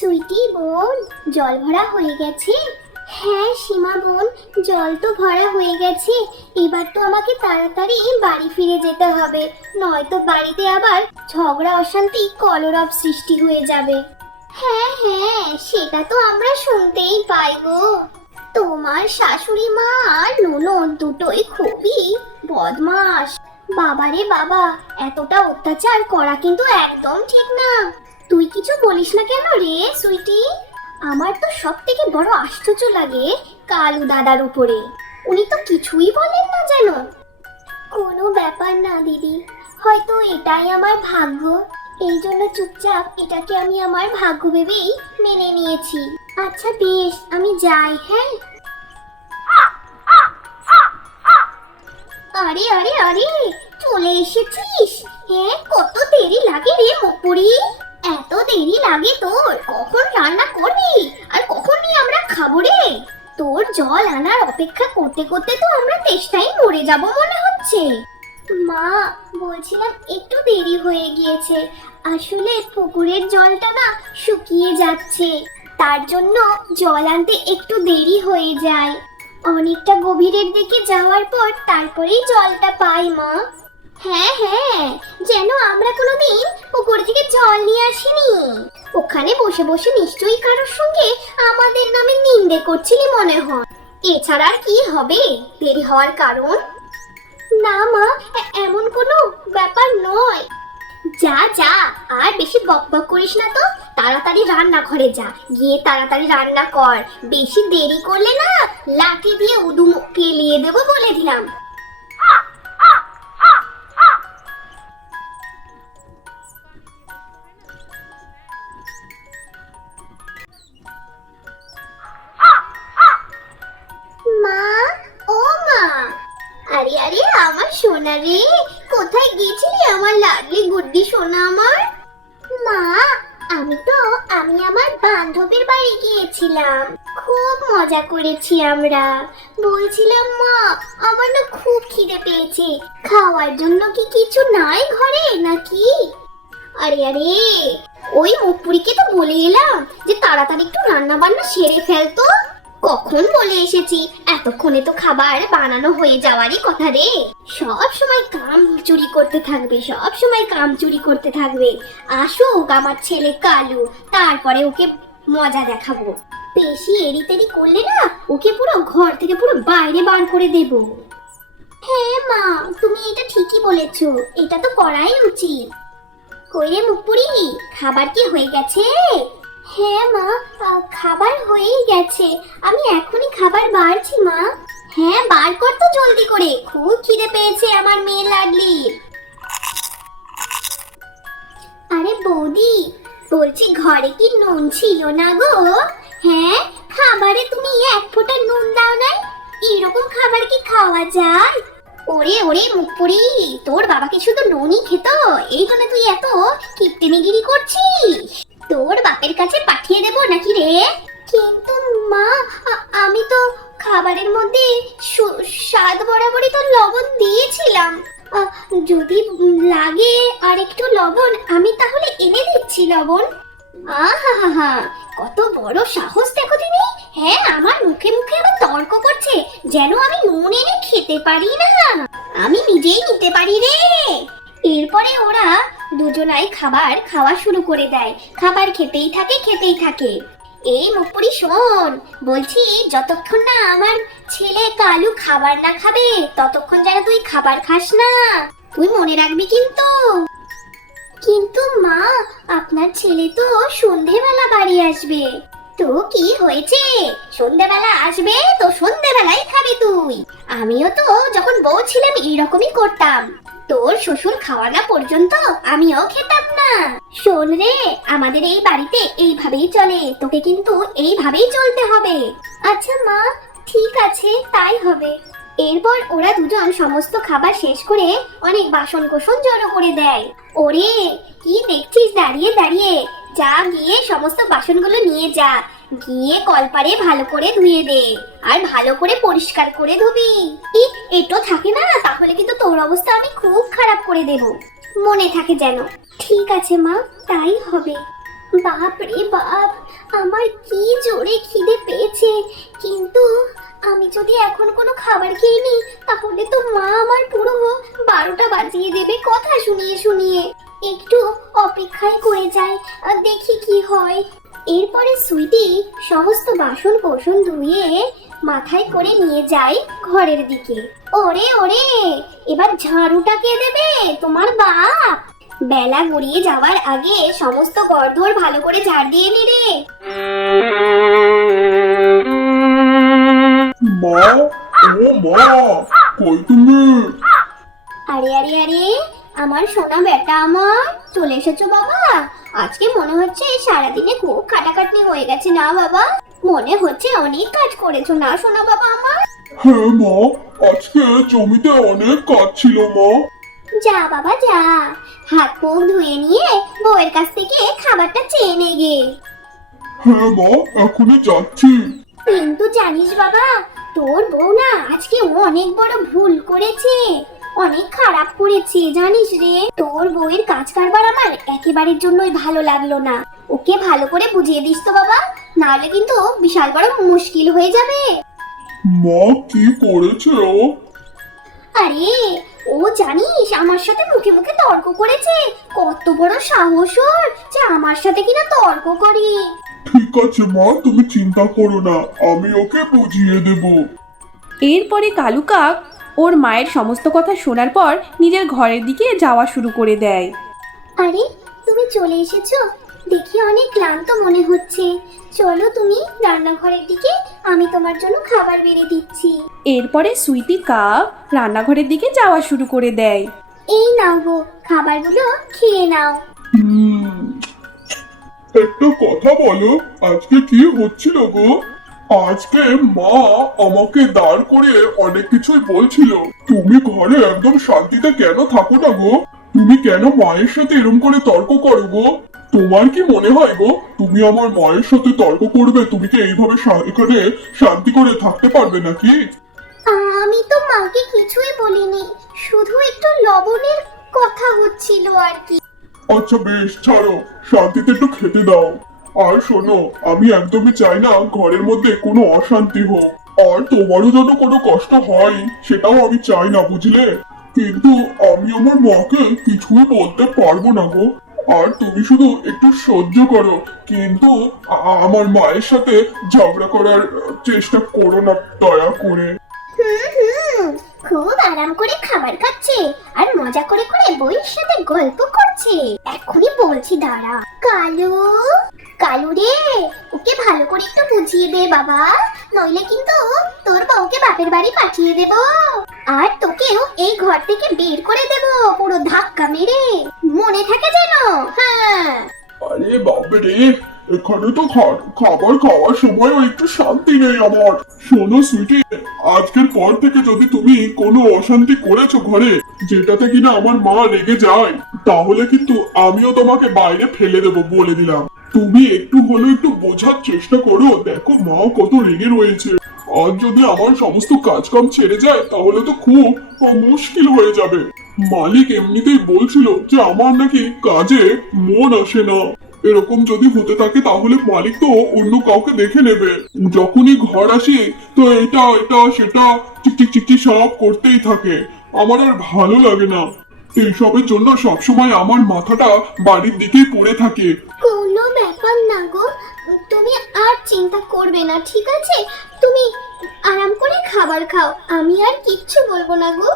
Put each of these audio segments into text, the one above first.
সুইটি বোন, জল ভরা হয়ে গেছে? হ্যাঁ সীমা বোন, জল তো ভরা হয়ে গেছে। এবার তো আমাকে তাড়াতাড়ি বাড়ি ফিরে যেতে হবে, নয়তো বাড়িতে আবার ঝগড়া অশান্তি কলরব সৃষ্টি হয়ে যাবে। হ্যাঁ হ্যাঁ, সেটা তো আমরা শুনতেই পাই গো। তোমার শাশুড়ি মা আর ননদ দুটোই খুবই বদমাশ। বাবারে বাবা, এতটা অত্যাচার করা কিন্তু একদম ঠিক না। তুই কিছু বলিস না কেন রে সুইটি? আমার তো সব থেকে বড় আশ্চর্য লাগে কালু দাদার উপরে, উনি তো কিছুই বলেন না যেন। কোনো ব্যাপার না দিদি, হয়তো এটাই আমার ভাগ্য, এই জন্য চুপচাপ এটাকে আমি আমার ভাগ্য ভেবেই মেনে নিয়েছি। আচ্ছা বেশ, আমি যাই। হ্যাঁ। আরে আরে আরে, চলে এসেছিস? হ্যাঁ, কত দেরি লাগে রে মপুরি? এত দেরি লাগে তোর? কখন রান্না করবি আর কখনই আমরা খাবো রে? তোর জল আনার অপেক্ষা করতে করতে তো আমরা তেষ্টায় মরে যাব মনে হচ্ছে। মা, বলছিলাম একটু দেরি হয়ে গিয়েছে, আসলে পুকুরের জলটা না শুকিয়ে যাচ্ছে, তার জন্য জল আনতে একটু দেরি হয়ে যায়। অনেকটা গভীরের দিকে যাওয়ার পর তারপরেই জলটা পাই মা। হ্যাঁ হ্যাঁ, যেন আমরা কোনোদিন পুকুর থেকে জল নিয়ে আসিনি। ওখানে বসে বসে নিশ্চয়ই কারোর সঙ্গে আমাদের নামে নিন্দে করছিলি মনে হয়। এছাড়া আর কি হবে দেরি হওয়ার কারণ? না মা, এমন কোনো ব্যাপার নয়। যা যা, আর বেশি বকবক করিস না তো, তাড়াতাড়ি রান্না ঘরে যা, গিয়ে তাড়াতাড়ি রান্না কর। বেশি দেরি করলে না লাঠি দিয়ে উদুম কেলিয়ে দেবো বলে দিলাম। মা, ও মা। আরে আরে আমার সোনা রে, কোথায় গেছিলি আমার লাডলি গুড্ডি সোনা আমার? মা, আমি আমার বান্ধবীর বাড়ি গিয়েছিলাম, খুব মজা করেছি আমরা। বলছিলাম মা, আমার না খুব খিদে পেয়েছে, খাওয়ার জন্য কি কিছু নাই ঘরে নাকি? আরে আরে, ওই মুখপুরিকে তো বলে এলাম যে তাড়াতাড়ি একটু রান্না বান্না সেরে ফেলতো। কখন বলে এসেছি, এতক্ষণে তো খাবার বানানো হয়ে যাওয়ারই কথা রে। সব সময় কাম চুরি করতে থাকবে, সব সময় কাম চুরি করতে থাকবে। আসুক আমার ছেলে কালু, তারপরে ওকে মজা দেখাবো। বেশি এড়িতেড়ি করলে না ওকে পুরো ঘর থেকে পুরো বাইরে বার করে দেব। হ্যাঁ মা, তুমি এটা ঠিকই বলেছো, এটা তো করাই উচিত। কই রে মুখপুরি, খাবার কি হয়ে গেছে? হ্যাঁ মা, খাবার হয়েই গেছে, আমি এখনই খাবার বাড়ছি মা। হ্যাঁ বার কর তো জলদি করে, খুব খিদে পেয়েছে আমার মেয়ে লাডলির। আরে বৌদি, বলছি ঘরে কি নুন ছিল না গো? হ্যাঁ, খাবারে তুমি এক ফোঁটা নুন দাও নাই? এরকম খাবার কি খাওয়া যায়? ওরে ওরে মুখপুরি, তোর বাবা কি শুধু নুনই খেত, এই জন্য তুই এত কিপটেমিগিরি করছিস? তোর বাপের কাছে পাঠিয়ে দেব নাকি রে? কিন্তু মা, আমি তো খাবারের মধ্যে স্বাদ বরাবরই তো লবণ দিয়েছিলাম। যদি লাগে আর একটু লবণ আমি তাহলে এনে দিচ্ছি লবণ। আহা হা হা, কত বড় সাহস দেখো তিনি! হ্যাঁ, আমার মুখে মুখে আবার তর্ক করছে, যেন আমি নুন এনে খেতে পারি না, আমি নিজেই নিতে পারি রে। এরপরে ওরা দুজনাই খাবার খাওয়া শুরু করে দেয়, খাবার খেতেই থাকে খেতেই থাকে। এই মুখপুরি শোন, বলছি যতক্ষণ না আমার ছেলে কালু খাবার না খাবে ততক্ষণ যেন তুই খাবার খাস না, তুই মনে রাখবি কিন্তু। কিন্তু মা, আপনার ছেলে তো সন্ধেবেলা বাড়ি আসবে। তো কি হয়েছে, সন্ধেবেলা আসবে তো সন্ধেবেলায় খাবি তুই। আমিও তো যখন বউ ছিলাম এইরকমই করতাম, তোর শ্বশুর খাওয়া না পর্যন্ত আমিও খেতাম না। শোন রে, আমাদের এই বাড়িতে এইভাবেই চলে, তোকে কিন্তু এইভাবেই চলতে হবে। আচ্ছা মা, ঠিক আছে, তাই হবে। এরপর ওরা দুজন সমস্ত খাবার শেষ করে অনেক বাসন কোসন জড়ো করে দেয়। ওরে, কি দেখছিস দাঁড়িয়ে দাঁড়িয়ে? যা গিয়ে সমস্ত বাসনগুলো নিয়ে যা, গিয়ে কলপারে ভালো করে ধুয়ে দে, আর ভালো করে পরিষ্কার করে ধুবি। এটো থাকে না, তাহলে কিন্তু তোর অবস্থা আমি খুব খারাপ করে দেব, মনে থাকে যেন। ঠিক আছে মা, তাই হবে। বাপ রে বাপ, জোরে খিদে পেয়েছে, কিন্তু আমি যদি এখন কোনো খাবার খেয়ে নিই তাহলে তো মা আমার পুরো 12টা বাজিয়ে দেবে কথা শুনিয়ে শুনিয়ে। একটু অপেক্ষাই করে যাই, আর দেখি কি হয়। এরপরে সুইটি সমস্ত বাসন কোসন ধুয়ে মাথায় করে নিয়ে যায় ঘরের দিকে। ওরে ওরে, এবার ঝাড়ুটা কে দেবে? তোমার বাপ। বেলা গড়িয়ে যাওয়ার আগে সমস্ত ঘরদোর ভালো করে ঝাড় দিয়ে নে রে। মা, ও মা, কই তুমি? আরে আরে আরে, আমার সোনা বেটা আমার, চলে এসেছো বাবা। আজকে মনে হচ্ছে সারাদিনে খুব খাটাখাটনি হয়ে গেছে না বাবা? মনে হচ্ছে অনেক কাজ করেছো না সোনা বাবা আমার? হ্যাঁ মা, আজকে জমিতে অনেক কাজ ছিল মা। যা বাবা যা, হাত মুখ ধুয়ে নিয়ে বউয়ের কাছ থেকে খাবারটা চেয়ে নে গে। হ্যাঁ মা, এখনই যাচ্ছি। কিন্তু জানিস বাবা, তোর বউ না আজকে অনেক বড় ভুল করেছে, অনেক খারাপ করেছে জানিস রে। তোর বউয়ের কাজ কারবার আমার একেবারের জন্যই ভালো লাগলো না। ওকে ভালো করে বুঝিয়ে দিস তো বাবা, নাহলে কিন্তু বিশাল বড় মুশকিল হয়ে যাবে। মা, কি করেছে ও? আরে ও জানিস আমার সাথে মুখে মুখে তর্ক করেছে। কত বড় সাহস ওর যে আমার সাথে কিনা তর্ক করে। ঠিক আছে মা, তুমি চিন্তা করো না, আমি ওকে বুঝিয়ে দেব। এরপরে কালু কাক ওর মায়ের সমস্ত কথা শোনার পর নিজের ঘরের দিকে যাওয়া শুরু করে দেয়। আরে তুমি চলে এসেছো, দেখি অনেক ক্লান্ত মনে হচ্ছে। চলো তুমি রান্নাঘরের দিকে, আমি তোমার জন্য খাবার বেড়ে দিচ্ছি। এরপরে সুইটি কাক রান্নাঘরের দিকে যাওয়া শুরু করে দেয়। এই নাও গো, খাবারগুলো খেয়ে নাও। হুম, একটা কথা বলো, আজকে কি হচ্ছিল গো? আজকে মা আমাকে দাঁড় করে অনেক কিছুই বলছিল। তুমি ঘরে একদম শান্তিতে কেন থাকো না গো? তুমি কেন মায়ের সাথে এরম করে তর্ক করো গো? তোমার কি মনে হয় গো, তুমি আমার মায়ের সাথে তর্ক করবে? তুমি কি এইভাবে এখানে শান্তি করে থাকতে পারবে নাকি? আমি তো মাকে কিছুই বলিনি, শুধু একটু লবণের কথা হচ্ছিল আর কি। আচ্ছা বেশ, ছাড়ো, শান্তিতে একটু খেতে দাও। আর শোনো, আমি একদমই চাই না ঘরের মধ্যে কোনো অশান্তি হোক, আর তোমারও যেন কোনো কষ্ট হয় সেটাও আমি চাই না, বুঝলে? কিন্তু আমি আমার মাকে কিছুই বলতে পারবো না গো। আর তুমি শুধু একটু সহ্য করো, কিন্তু আমার মায়ের সাথে ঝগড়া করার চেষ্টা করো না দয়া করে। খুব আরাম করে খাবার খাচ্ছে আর মজা করে করে বউয়ের সাথে গল্প করছে। এখনই বলছি দাঁড়া। কালু, কালু রে, ওকে ভালো করে একটু বুঝিয়ে দে বাবা, নইলে কিন্তু তোর বউকে বাপের বাড়ি পাঠিয়ে দেব, আর তোকেও এই ঘর থেকে বের করে দেব পুরো ধাক্কা মেরে। মনে থাকে যেন। হ্যাঁ। আরে বাবারে, এখানে তো খাবার খাওয়ার সময়ও একটু শান্তি নেই আমার। শোনো সুইটি, আজকের পর থেকে যদি তুমি কোনো অশান্তি করেছো ঘরে, যেটাতে কিনা আমার মা রেগে যায়, তাহলে কিন্তু আমিও তোমাকে বাইরে ফেলে দেবো বলে দিলাম। তুমি একটু হলেও একটু বোঝার চেষ্টা করো, দেখো মা কত রেগে রয়েছে। আর যদি আমার সমস্ত কাজ কাম ছেড়ে যায় তাহলে তো খুব মুশকিল হয়ে যাবে। মালিক এমনিতেই বলছিল যে আমার নাকি কাজে মন আসে না। এরকম যদি হতে থাকে তাহলে মালিক তো অন্য কাউকে দেখে নেবে। যখনই ঘর আসি তো এটা এটা সেটা চিকচিক চিকচিক সব করতেই থাকে, আমার আর ভালো লাগে না। এইসবের জন্য সবসময় আমার মাথাটা বাড়ির দিকেই পড়ে থাকে। কোনো ব্যাপার না গো, তুমি আর চিন্তা করবে না, ঠিক আছে? তুমি আরাম করে খাবার খাও, আমি আর কিচ্ছু বলবো না গো।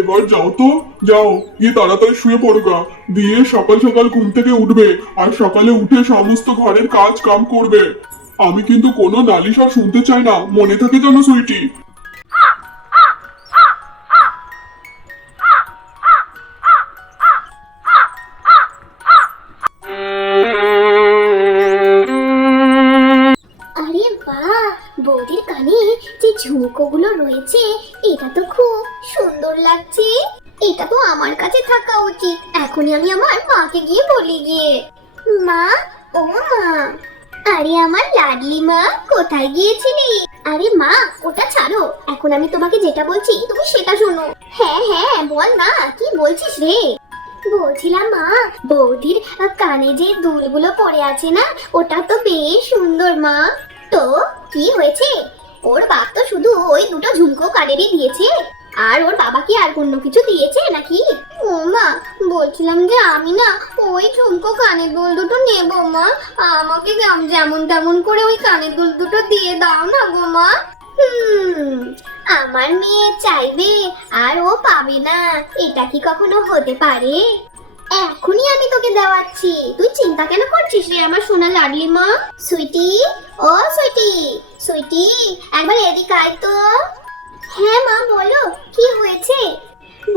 এবার যাও তো, যাও গিয়ে তাড়াতাড়ি শুয়ে পড়ো গা, দিয়ে সকাল সকাল ঘুম থেকে উঠবে, আর সকালে উঠে সমস্ত ঘরের কাজ কাম করবে। আমি কিন্তু কোনো নালিশ আর শুনতে চাই না, মনে থাকে যেন সুইটি। আরে বাহ, বৌদির কানে যে ঝুমকোগুলো রয়েছে এটা তো খুব সুন্দর লাগছে। এটা তো আমার কাছে থাকা উচিত। এখনই আমি আমার মাকে গিয়ে বলি গিয়ে। মা, ও মা। আরে আমার লাডলি মা, কোথায় গিয়েছিলি? আরে মা, ওটা ছাড়ো, এখন আমি তোমাকে যেটা বলছি তুমি সেটা শোনো। হ্যাঁ হ্যাঁ বল না, কি বলছিস রে? বলছিলাম মা, বৌদির কানে যে দুলগুলো পড়ে আছে না, ওটা তো বেশ সুন্দর মা। তো তো কি হয়েছে? ওর বাপ তো শুধু ওই দুটো ঝুমকো কানেরই দিয়েছে, আর ওর বাবা কি আর অন্য কিছু দিয়েছে নাকি? ও মা, বলছিলাম যে আমি না ওই ঝুমকো কানের দুল দুটো নেবো মা। আমাকে যেমন তেমন করে ওই কানের দুল দুটো দিয়ে দাও না গো মা। আমার মেয়ে চাইবে আর ও পাবে না, এটা কি কখনো হতে পারে? এখনই আমি তোকে দেওয়াচ্ছি, তুই চিন্তা কেন করছিস রে আমার সোনা লাডলি মা? সুইটি, ও সুইটি, সুইটি একবার এদিকে আয় তো। হ্যাঁ মা বলো, কি হয়েছে?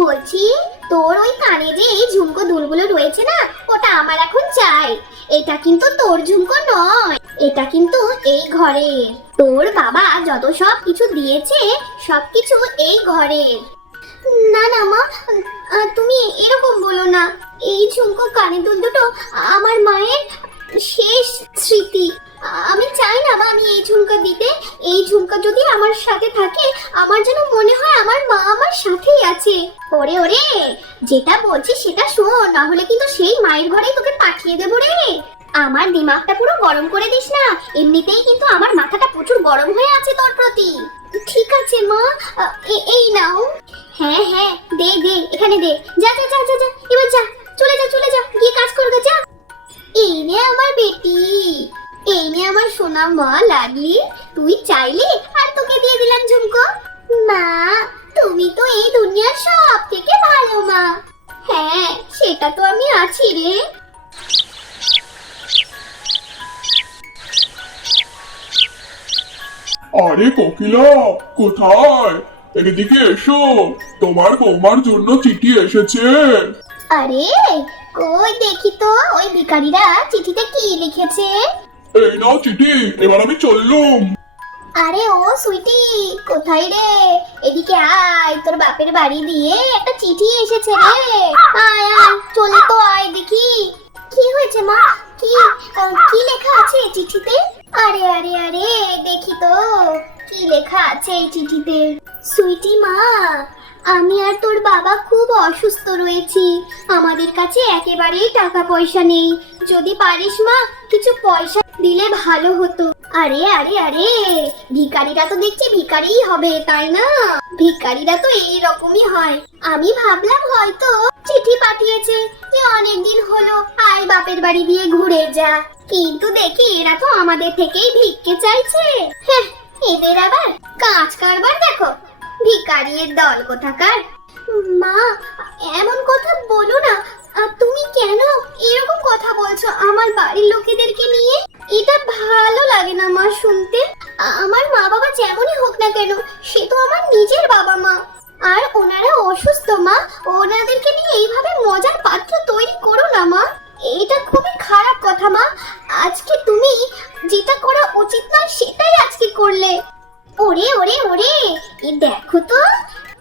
বলছি তোর ওই কানে যে এই ঝুমকো দুলগুলো রয়েছে না, ওটা আমার এখন চাই। এটা কিন্তু তোর ঝুমকো নয়, এটা কিন্তু এই ঘরের। তোর বাবা যত সব কিছু দিয়েছে সবকিছু এই ঘরের। না না মা, তুমি এরকম বলো না। এই ঝুমকো কানের দুল দুটো আমার মায়ের শেষ স্মৃতি। আমি চাই না মা আমি এই ঝুমকা দিতে। এই ঝুমকা যদি আমার সাথে থাকে আমার যেন মনে হয় আমার মা আমার সাথেই আছে। ওরে ওরে, যেটা বলছিস সেটা শোন, না হলে কিন্তু সেই মায়ের ঘরেই তোকে পাঠিয়ে দেবো রে। আমার দিমাগটা পুরো গরম করে দিস না, এমনিতেই কিন্তু আমার মাথাটা প্রচুর গরম হয়ে আছে তোর প্রতি। ঠিক আছে মা, এই নাও। হ্যাঁ হ্যাঁ, দে দে, এখানে দে। যা যা যা যা যা, এবার যা, চলে যা চলে যা, গিয়ে কাজ করবে যা। এই নে আমার বেটি, এই নে আমার সোনা মা লাডলি, তুই চাইলে আর তোকে দিয়ে দিলাম ঝুমকো। মা, তুমি তো এই দুনিয়ার সব থেকে ভালো মা। হ্যাঁ, সেটা তো আমি আছি রে। আরে কোকিলা, কোথায়? এদিকে এসো, তোমার বৌমার জন্য চিঠি এসেছে। আরে কই দেখি তো ওই ভিখারিরা চিঠিতে কি লিখেছে। এই নাও চিঠি, এবার আমি চললুম। আরে ও সুইটি, কোথায় রে? এদিকে আয়, তোর বাপের বাড়ি দিয়ে একটা চিঠি এসেছে রে। আয় আয়, চলে তো আয় দেখি। কি হয়েছে মা? কি লেখা আছে এই চিঠিতে? আরে আরে আরে, দেখি তো কি লেখা আছে এই চিঠিতে। সুইটি মা, আমি আর তোর বাবা খুব অসুস্থ রয়েছি, আমাদের কাছে একেবারেই টাকা পয়সা নেই। যদি পারিস মা কিছু পয়সা দিলে ভালো হতো। আরে আরে আরে, ভিখারিরা তো দেখছি ভিখারিই হবে, তাই না? ভিখারিরা তো এই রকমই হয়। আমি ভাবলাম হয়তো চিঠি পাঠিয়েছে যে অনেকদিন হলো, আয় বাপের বাড়ি দিয়ে ঘুরে যা। কিন্তু দেখি এরা তো আমাদের থেকেই ভিক্ষে চাইছে। হ্যাঁ, এদের আবার কাজ কারবার দেখো, ভিখারির দল কোথাকার। মা, এমন কথা বলো না। তুমি কেন এরকম কথা বলছো আমার বাড়ির লোকেদেরকে নিয়ে? এটা ভালো লাগে না মা শুনতে। আমার মা বাবা যেমনই হোক না কেন, সে তো আমার নিজের বাবা মা। আর ওনারা অসুস্থ মা, ওনাদেরকে নিয়ে এইভাবে মজার পাত্র তৈরি করো না মা। এটা খুবই খারাপ কথা মা। আজকে তুমি যেটা করা উচিত নয় সেটাই আজকে করলে। ওরে ওরে ওরে, এ দেখো তো,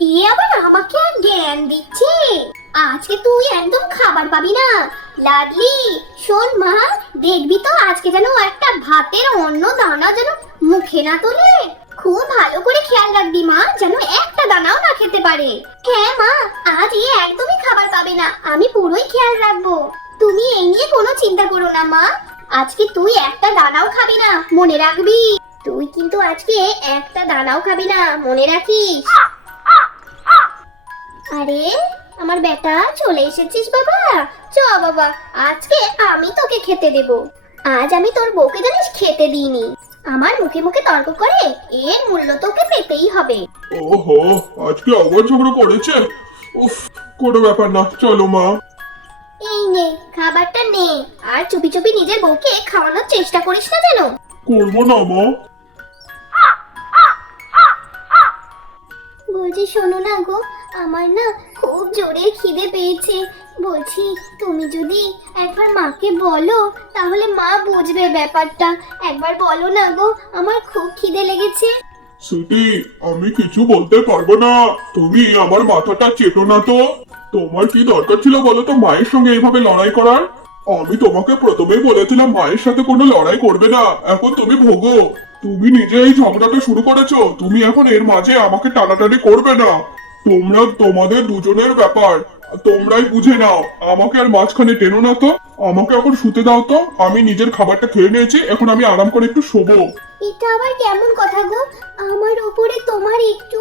এ আবার আমাকে আর জ্ঞান দিচ্ছে। আজকে তুই একদম খাবার পাবি না। লাডলি শোন মা, দেখবি তো আজকে যেন একটা ভাতের অন্য দানা যেন মুখে না তোলে। খুব ভালো করে খেয়াল রাখবি মা, যেন একটা দানাও না খেতে পারে। হ্যাঁ মা, আজ এ একদমই খাবার পাবে না, আমি পুরোই খেয়াল রাখবো। তুমি এই নিয়ে কোনো চিন্তা করো না মা, আজকে তুই একটা দানাও খাবি না, মনে রাখবি। তুই কিন্তু আজকে একটা দানাও খাবি না, মনে রাখিস। আরে আমার বেটা, চলে এসেছিস বাবা? চ বাবা, আজকে আমি তোকে খেতে দেব। আজ আমি তোর বউকে জানিস খেতে দিইনি। আমার মুখে মুখে তর্ক করে এর মূল্য তোকে পেতেই হবে। ওহো, আজকে আবার ঝগড়া করেছে। উফ, কোনো ব্যাপার না, চলো মা। এই নে খাবারটা নে, আর চুপি চুপি নিজের বউকে খাওয়ানোর চেষ্টা করিস না যেন। করবো না মা। বলছি শোনো না গো, আমার না খুব জোরে খিদে পেয়েছে। বলছি তুমি যদি একবার মাকে বলো তাহলে মা বুঝবে ব্যাপারটা। একবার বলো না গো, আমার খুব খিদে লেগেছে। সুইটি, আমি কিছু বলতে পারবো না, তুমি আমার মাথাটা চেটো না তো। তোমার কি দরকার ছিল বলো তো মায়ের সঙ্গে এইভাবে লড়াই করার? আমি তোমাকে প্রথমেই বলেছিলাম মায়ের সাথে কোনো লড়াই করবে না, এখন তুমি ভোগো। তুমি নিজে এই ঝগড়াটা শুরু করেছো, তুমি এখন এর মাঝে আমাকে টানাটানি করবে না। তোমরা তোমাদের দুজনের ব্যাপার, তোমরাই বুঝে নাও, আমাকে আর মাঝখানে টেনো না তো। আমাকে এখন শুতে দাও তো, আমি নিজের খাবারটা খেয়ে নিয়েছি, এখন আমি আরাম করে একটু শোবো। এটা আবার কেমন কথা গো? আমার উপরে তোমার একটু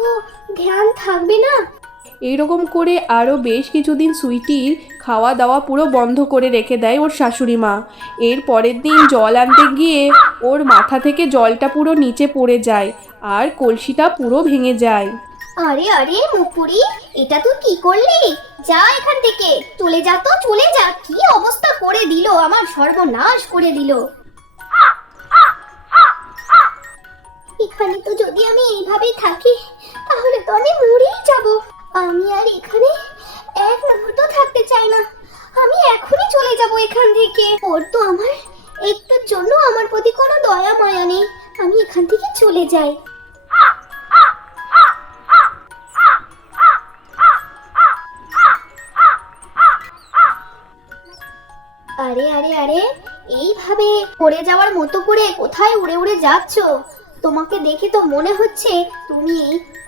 ধ্যান থাকবে না? এইরকম করে আরও বেশ কিছুদিন সুইটির খাওয়া দাওয়া পুরো বন্ধ করে রেখে দেয় ওর শাশুড়ি মা। এর পরের দিন জল আনতে গিয়ে ওর মাথা থেকে জলটা পুরো নিচে পড়ে যায় আর কলসিটা পুরো ভেঙে যায়। আরে আরে মুখপুরি, এটা তুই কি করলি? যা এখান থেকে, চলে যা তো, চলে যা। কি অবস্থা করে দিল, আমার সর্বনাশ করে দিল। এখানে তো যদি আমি এইভাবেই থাকি তাহলে তো আমি মরেই যাব। আমি আর এখানে এক মুহূর্ত থাকতে চাই না। আমি এখনই চলে যাব এখান থেকে। ওর তো আমার একটুর জন্য আমার প্রতি কোনো দয়া মায়া নেই। আমি এখান থেকে চলে যাই। আরে আরে আরে, এইভাবে পড়ে যাওয়ার মতো করে কোথায় উড়ে উড়ে যাচ্ছ? তোমাকে দেখে তো মনে হচ্ছে তুমি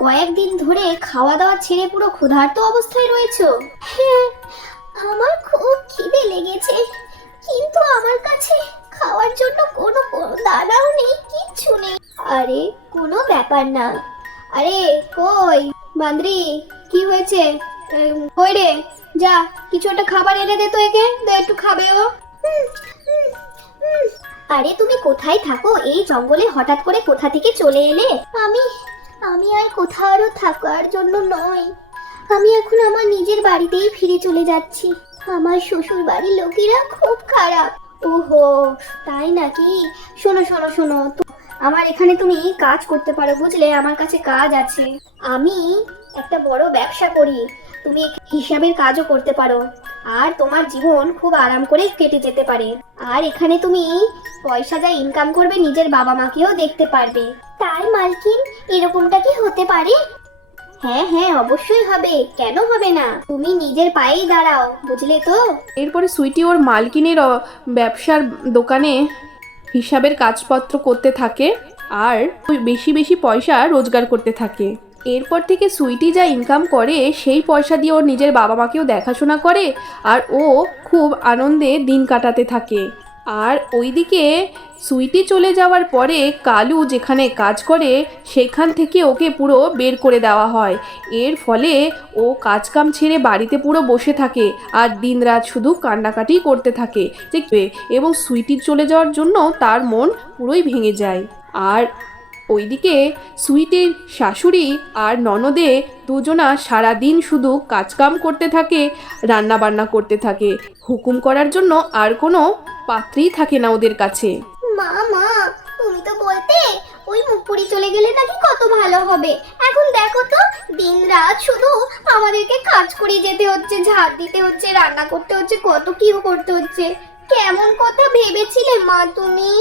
কয়েকদিন ধরে খাওয়া দাওয়া ছেড়ে পুরো ক্ষুধার্ত অবস্থায় রয়েছো। হ্যাঁ, আমার খুব খিদে লেগেছে, কিন্তু আমার কাছে খাওয়ার জন্য কোনো দানাও নেই, কিচ্ছু নেই। আরে কোনো ব্যাপার না। আরে কই বান্দ্রি, কি হয়েছে? কই রে, যা কিছু একটা খাবার এনে দে তো, একে দে, একটু খাবে ও। আরে তুমি কোথায় থাকো? এই জঙ্গলে হঠাৎ করে কোথা থেকে চলে এলে? আমি আর কোথাও থাকার জন্য নয়, আমি এখন আমার নিজের বাড়িতেই ফিরে চলে যাচ্ছি। আমার শ্বশুর বাড়ির লোকেরা খুব খারাপ। ওহো, তাই নাকি? শোনো শোনো শোনো, আমার এখানে তুমি কাজ করতে পারো, বুঝলে? আমার কাছে কাজ আছে। আমি একটা বড় ব্যবসা করি, তুমি হিসাবের কাজও করতে পারো, আর তোমার জীবন খুব আরাম করে কেটে যেতে পারে। আর এখানে তুমি পয়সা যা ইনকাম করবে নিজের বাবা মাকেও দেখতে পারবে। তাই মালকিন, এরকমটা কি হতে পারে? হ্যাঁ হ্যাঁ, অবশ্যই হবে, কেন হবে না? তুমি নিজের পায়েই দাঁড়াও, বুঝলে তো? এরপরে সুইটি ওর মালকিনের ব্যবসার দোকানে হিসাবের কাজপত্র করতে থাকে আর বেশি বেশি পয়সা রোজগার করতে থাকে। এরপর থেকে সুইটি যা ইনকাম করে সেই পয়সা দিয়ে ওর নিজের বাবা মাকেও দেখাশোনা করে আর ও খুব আনন্দে দিন কাটাতে থাকে। আর ওইদিকে সুইটি চলে যাওয়ার পরে কালু যেখানে কাজ করে সেখান থেকে ওকে পুরো বের করে দেওয়া হয়। এর ফলে ও কাজকাম ছেড়ে বাড়িতে পুরো বসে থাকে আর দিনরাত শুধু কান্নাকাটি করতে থাকে যে, এবং সুইটির চলে যাওয়ার জন্য তার মন পুরোই ভেঙে যায়। আর ওইদিকে সুইটির শাশুড়ি আর ননদে দুজনা সারাদিন শুধু কাজকাম করতে থাকে, রান্না বান্না করতে থাকে। হুকুম করার জন্য আর কোনো পাত্রই থাকে না ওদের কাছে। মা মা, তুমি তো বলতে ওই মুখপুরি চলে গেলে নাকি কত ভালো হবে। এখন দেখো তো, দিন রাত শুধু আমাদেরকে কাজ করে যেতে হচ্ছে, ঝাড় দিতে হচ্ছে, রান্না করতে হচ্ছে, কত কি করতে হচ্ছে। কেমন কথা ভেবেছিলে মা তুমি?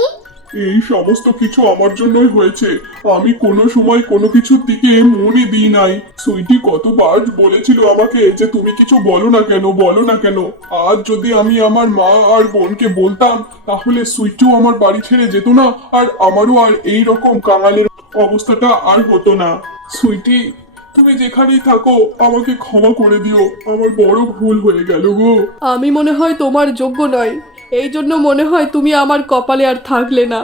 এই সমস্ত কিছু আমার জন্যই হয়েছে। আমি কোনো সময় কোনো কিছুর দিকে মনই দিই নাই। সুইটি কতবার বলেছিল আমাকে যে তুমি কিছু বলো না কেন, বলো না কেন। আজ যদি আমি আমার মা আর বোনকে বলতাম তাহলে সুইটিও আমার বাড়ি ছেড়ে যেত না, আর আমারও আর এই রকম কাঙালের অবস্থাটা আর হতো না। সুইটি, তুমি যেখানেই থাকো আমাকে ক্ষমা করে দিও, আমার বড় ভুল হয়ে গেল গো। আমি মনে হয় তোমার যোগ্য নয়, এই জন্য মনে হয় তুমি আমার কপালে আর থাকলে না।